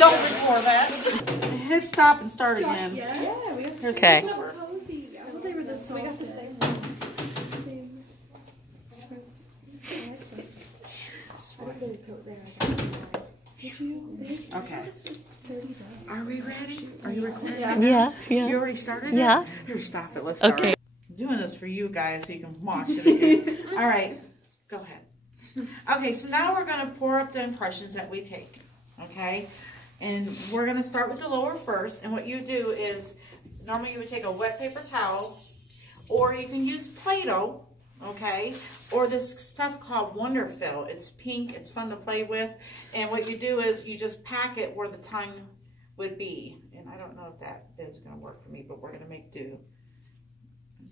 Don't record that. Hit stop and start again. Yeah, we have Okay. cozy. I thought they were the same. We got the same ones. Okay. Are we ready? Are you recording? Yeah. You already started? Yeah. Here, stop it. Let's start. Okay. I'm doing this for you guys so you can watch it again. All right. Go ahead. Okay, so now we're going to pour up the impressions that we take. Okay? And we're going to start with the lower first. And what you do is, normally you would take a wet paper towel, or you can use Play-Doh, okay? Or this stuff called Wonder Fill. It's pink. It's fun to play with. And what you do is you just pack it where the tongue would be. And I don't know if that is going to work for me, but we're going to make do.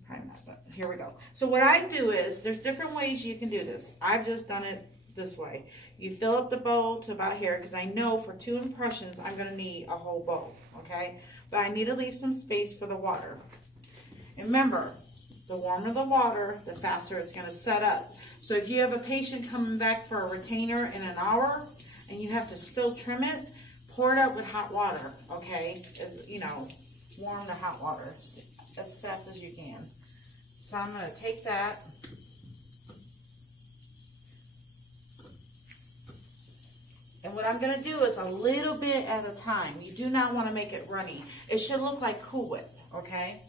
Probably not, but here we go. So what I do is, there's different ways you can do this. I've just done it this way. You fill up the bowl to about here, because I know for 2 impressions, I'm going to need a whole bowl, okay? But I need to leave some space for the water. And remember, the warmer the water, the faster it's going to set up. So if you have a patient coming back for a retainer in an hour, and you have to still trim it, pour it up with hot water, okay? As, you know, warm the hot water as fast as you can. So I'm going to take that. And what I'm going to do is a little bit at a time. You do not want to make it runny. It should look like Cool Whip, okay?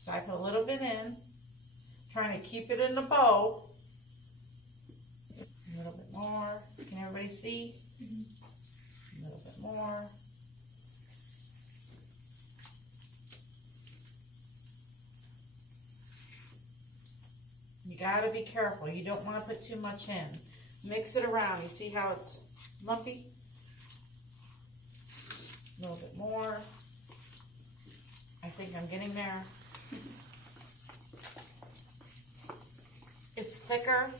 So I put a little bit in, trying to keep it in the bowl. A little bit more. Can everybody see? A little bit more. You got to be careful. You don't want to put too much in. Mix it around. You see how it's lumpy? A little bit more. I think I'm getting there. It's thicker.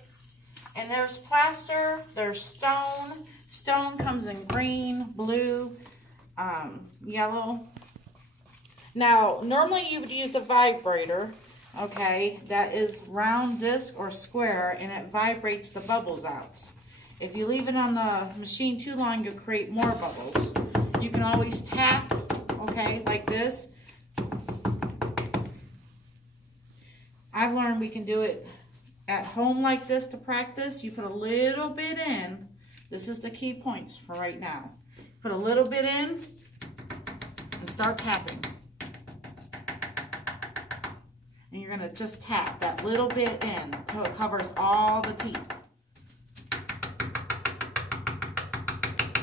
And there's plaster. There's stone. Stone comes in green, blue, yellow. Now, normally you would use a vibrator. Okay, that is round disc or square, and it vibrates the bubbles out. If you leave it on the machine too long, you'll create more bubbles. You can always tap, okay, like this. I've learned we can do it at home like this to practice. You put a little bit in. This is the key points for right now. Put a little bit in and start tapping. And you're going to just tap that little bit in until it covers all the teeth.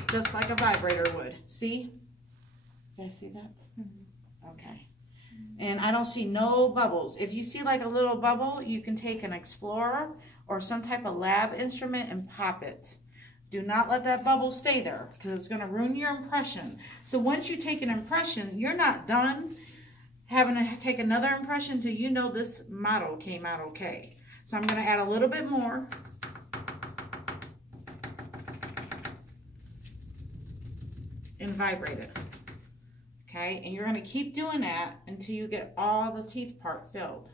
Just like a vibrator would. See? You guys see that? Okay. And I don't see no bubbles. If you see like a little bubble, you can take an Explorer or some type of lab instrument and pop it. Do not let that bubble stay there, because it's going to ruin your impression. So once you take an impression, you're not done having to take another impression till you know this model came out okay. So I'm going to add a little bit more. And vibrate it. Okay, and you're going to keep doing that until you get all the teeth part filled.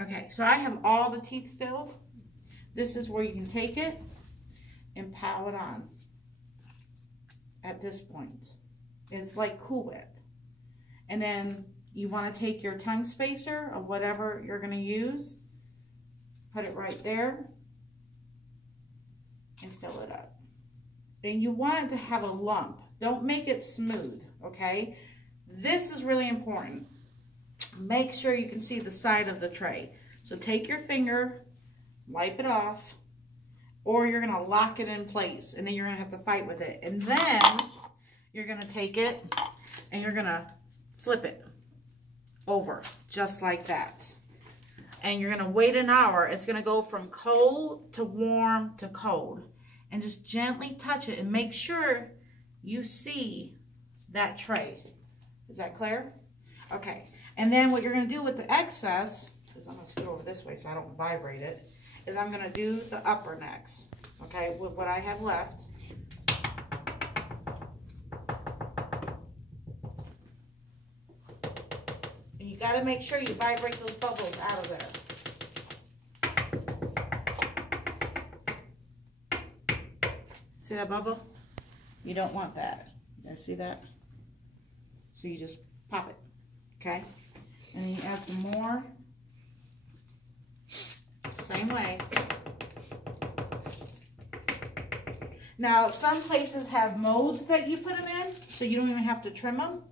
Okay, so I have all the teeth filled. This is where you can take it and pile it on at this point. It's like Cool Whip. And then you want to take your tongue spacer or whatever you're going to use, put it right there, and fill it up. And you want it to have a lump. Don't make it smooth, okay? This is really important. Make sure you can see the side of the tray. So take your finger, wipe it off, or you're going to lock it in place, and then you're going to have to fight with it. And then you're going to take it and you're going to flip it over just like that. And you're going to wait an hour. It's going to go from cold to warm to cold. And just gently touch it and make sure you see that tray. Is that clear? Okay. And then what you're going to do with the excess, because I'm going to scoot over this way so I don't vibrate it, is I'm going to do the upper next. Okay, with what I have left. And you got to make sure you vibrate those bubbles out of there. See that bubble? You don't want that. You guys see that? So you just pop it, okay? And then you add some more. Same way. Now, some places have molds that you put them in, so you don't even have to trim them.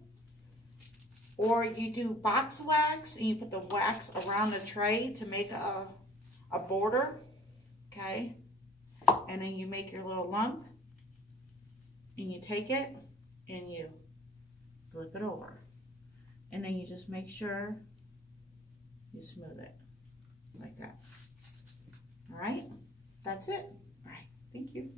Or you do box wax, and you put the wax around the tray to make a border, okay? And then you make your little lump, and you take it, and you flip it over. And then you just make sure you smooth it, like that. All right? That's it. All right, thank you.